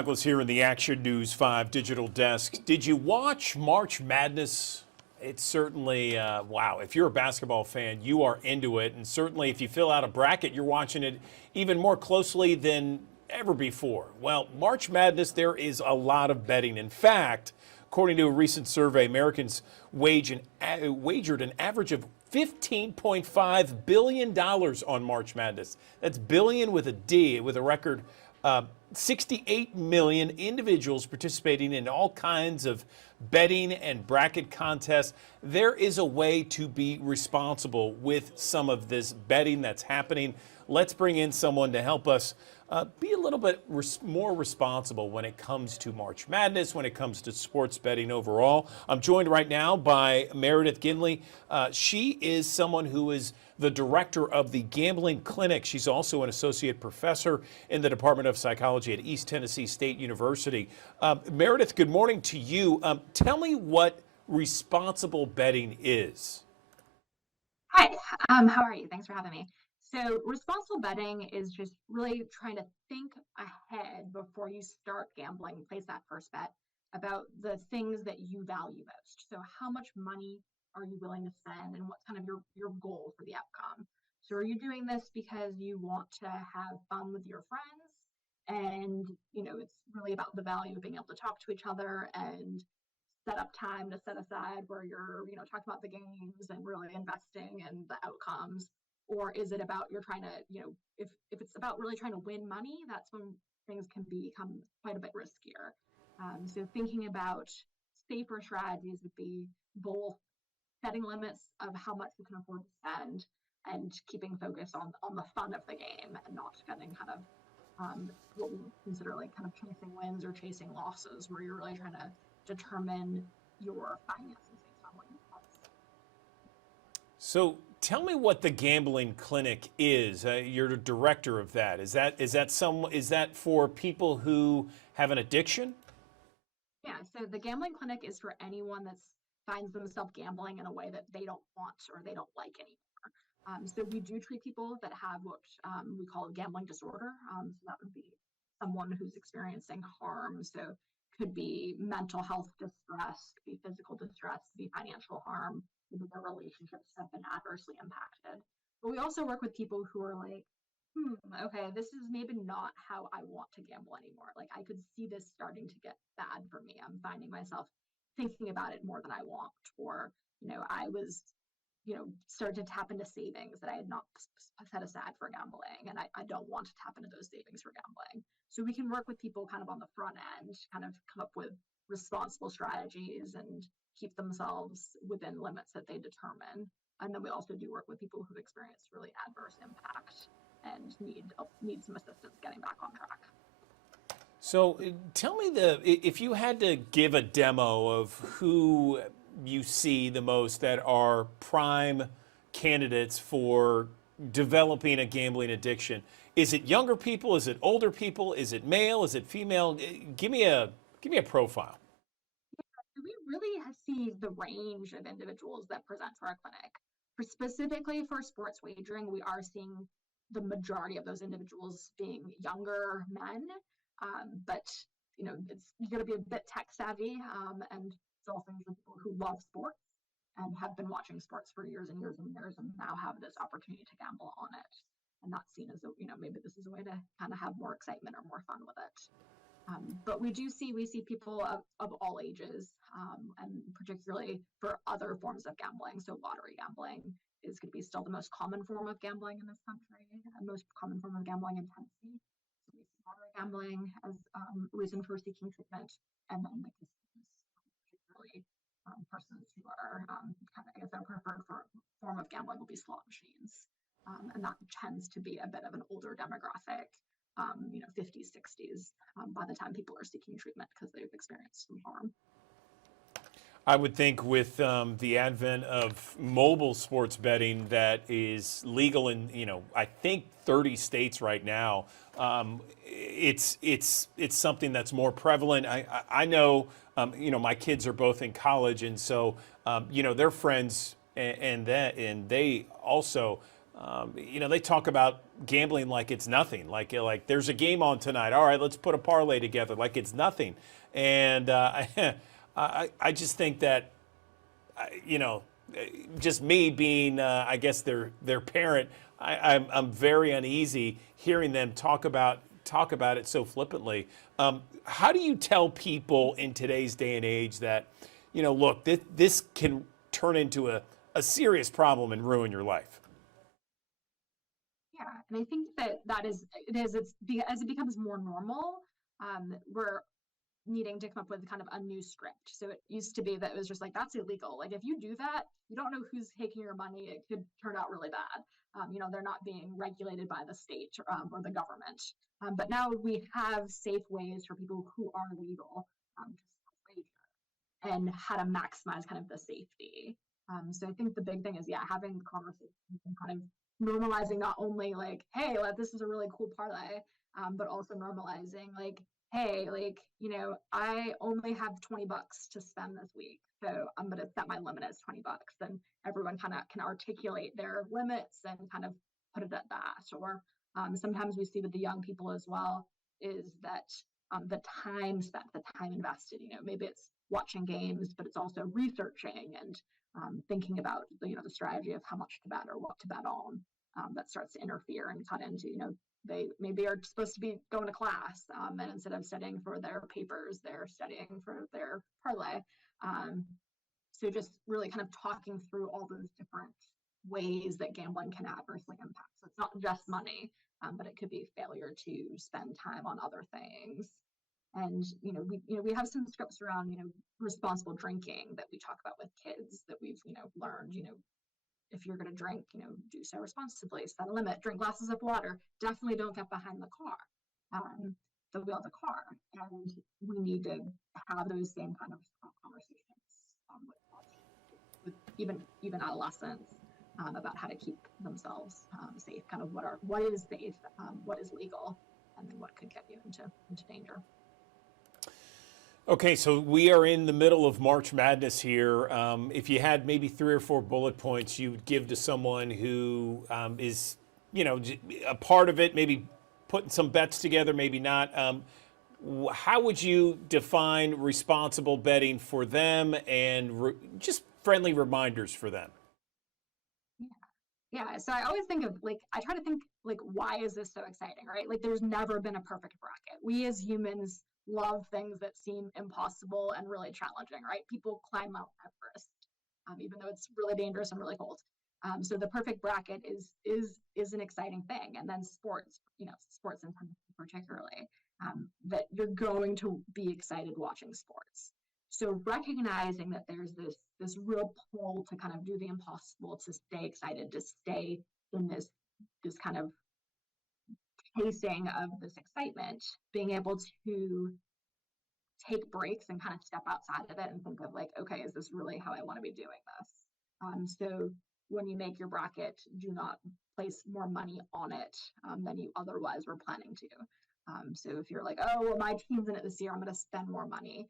Douglas here in the Action News 5 digital desk. Did you watch March Madness? It's certainly, wow, if you're a basketball fan, you are into it. And certainly if you fill out a bracket, you're watching it even more closely than ever before. Well, March Madness, there is a lot of betting. In fact, according to a recent survey, Americans wagered an average of $15.5 billion on March Madness. That's billion with a D, with a record 68 million individuals participating in all kinds of betting and bracket contests. There is a way to be responsible with some of this betting that's happening. Let's bring in someone to help us be a little bit more responsible when it comes to March Madness, when it comes to sports betting overall. I'm joined right now by Meredith Ginley. She is someone who is the director of the Gambling Clinic. She's also an associate professor in the Department of Psychology at East Tennessee State University. Meredith, good morning to you. Tell me what responsible betting is. Hi, how are you? Thanks for having me. So, responsible betting is just really trying to think ahead before you start gambling, place that first bet about the things that you value most. So, how much money are you willing to spend and what's kind of your goal for the outcome? So, are you doing this because you want to have fun with your friends? And, it's really about the value of being able to talk to each other and set up time to set aside where you're, talking about the games and really investing in the outcomes? Or is it about you're trying to, if it's about really trying to win money, that's when things can become quite a bit riskier. So thinking about safer strategies would be both setting limits of how much you can afford to spend and keeping focus on the fun of the game and not getting kind of what we consider like kind of chasing wins or chasing losses, where you're really trying to determine your finances based on what you want. So tell me what the Gambling Clinic is. You're the director of that. Is that for people who have an addiction? Yeah, so the Gambling Clinic is for anyone that finds themselves gambling in a way that they don't want or they don't like anymore. So we do treat people that have what we call a gambling disorder. So that would be someone who's experiencing harm. So could be mental health distress, could be physical distress, could be financial harm, maybe their relationships have been adversely impacted. But we also work with people who are like, okay, this is maybe not how I want to gamble anymore. Like I could see this starting to get bad for me. I'm finding myself thinking about it more than I want, or, I was, started to tap into savings that I had not set aside for gambling, and I don't want to tap into those savings for gambling. So we can work with people kind of on the front end, kind of come up with responsible strategies and keep themselves within limits that they determine. And then we also do work with people who've experienced really adverse impact and need some assistance getting back on track. So tell me if you had to give a demo of who you see the most that are prime candidates for developing a gambling addiction. Is it younger people? Is it older people? Is it male? Is it female? Give me a profile. We really see the range of individuals that present to our clinic. Specifically for sports wagering, we are seeing the majority of those individuals being younger men, but it's you got to be a bit tech savvy, and it's also usually people who love sports and have been watching sports for years and years and years, and now have this opportunity to gamble on it. And that's seen as maybe this is a way to kind of have more excitement or more fun with it. But we see people of all ages, and particularly for other forms of gambling. So lottery gambling is going to be still the most common form of gambling in this country, and most common form of gambling in Tennessee. So we see lottery gambling as reason for seeking treatment, and then the casinos, particularly persons who are kind of, I guess, their preferred form of gambling will be slot machines, and that tends to be a bit of an older demographic. 50s, 60s, by the time people are seeking treatment because they've experienced some harm. I would think with the advent of mobile sports betting that is legal in, I think 30 states right now, it's something that's more prevalent. I know, my kids are both in college, and so, their friends and they also They talk about gambling like it's nothing. Like there's a game on tonight. All right, let's put a parlay together like it's nothing. And I just think that, you know, just me being, I guess their parent, I'm very uneasy hearing them talk about it so flippantly. How do you tell people in today's day and age that, look, this can turn into a serious problem and ruin your life? Yeah, and I think that is it is it's as it becomes more normal, we're needing to come up with kind of a new script. So it used to be that it was just like that's illegal. Like if you do that, you don't know who's taking your money. It could turn out really bad. They're not being regulated by the state or the government. But now we have safe ways for people who are legal to and how to maximize kind of the safety. So I think the big thing is, yeah, having the conversation and kind of normalizing not only like, hey, like, this is a really cool parlay, but also normalizing like, hey, like, I only have $20 to spend this week. So I'm going to set my limit as $20. And everyone kind of can articulate their limits and kind of put it at that. Or sometimes we see with the young people as well is that the time spent, the time invested, maybe it's watching games, but it's also researching and thinking about, the strategy of how much to bet or what to bet on. That starts to interfere and cut into, they maybe are supposed to be going to class and instead of studying for their papers, they're studying for their parlay. So just really kind of talking through all those different ways that gambling can adversely impact. So it's not just money, but it could be failure to spend time on other things. And we have some scripts around responsible drinking that we talk about with kids that we've learned. If you're going to drink, do so responsibly, set a limit, drink glasses of water. Definitely don't get behind the car, the wheel of the car. And we need to have those same kind of conversations with even adolescents about how to keep themselves safe. Kind of what is safe, what is legal, and then what could get you into danger. Okay, so we are in the middle of March Madness here. If you had maybe 3 or 4 bullet points you would give to someone who is, a part of it, maybe putting some bets together, maybe not, how would you define responsible betting for them and just friendly reminders for them? Yeah, so I always think of I try to think why is this so exciting, right? Like there's never been a perfect bracket. We as humans love things that seem impossible and really challenging, right? People climb Mount Everest, even though it's really dangerous and really cold. So the perfect bracket is an exciting thing. And then sports, sports in particularly, that you're going to be excited watching sports. So recognizing that there's this real pull to kind of do the impossible, to stay excited, to stay in this kind of chasing of this excitement, being able to take breaks and kind of step outside of it and think of okay, is this really how I want to be doing this? So when you make your bracket, do not place more money on it than you otherwise were planning to. So if you're like, oh, well, my team's in it this year, I'm going to spend more money.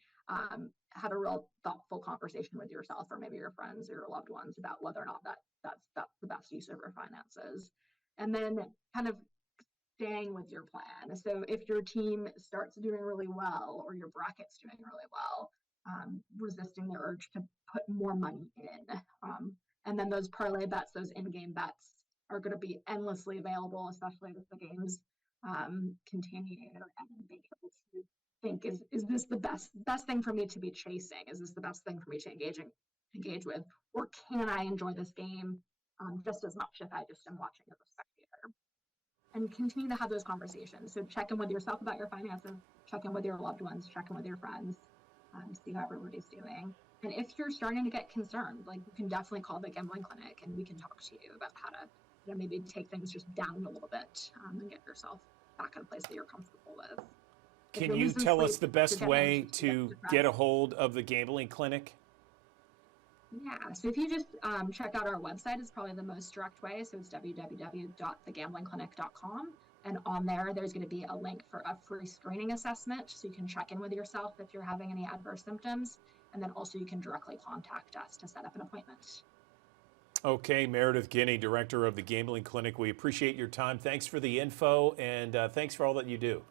Have a real thoughtful conversation with yourself or maybe your friends or your loved ones about whether or not that's the best use of your finances. And then kind of staying with your plan. So if your team starts doing really well or your bracket's doing really well, resisting the urge to put more money in. And then those parlay bets, those in-game bets are going to be endlessly available, especially as the games continue, and being able to think, is this the best thing for me to be chasing? Is this the best thing for me to engage with? Or can I enjoy this game just as much if I just am watching as a spectator? And continue to have those conversations. So check in with yourself about your finances, check in with your loved ones, check in with your friends, see how everybody's doing. And if you're starting to get concerned, you can definitely call the gambling clinic and we can talk to you about how to maybe take things just down a little bit and get yourself back in a place that you're comfortable with. Can you tell us the best way to get a hold of the gambling clinic? Yeah, so if you just check out our website, it's probably the most direct way. So it's www.thegamblingclinic.com. And on there, there's going to be a link for a free screening assessment. So you can check in with yourself if you're having any adverse symptoms. And then also you can directly contact us to set up an appointment. Okay, Meredith Guinea, director of the Gambling Clinic. We appreciate your time. Thanks for the info, and thanks for all that you do.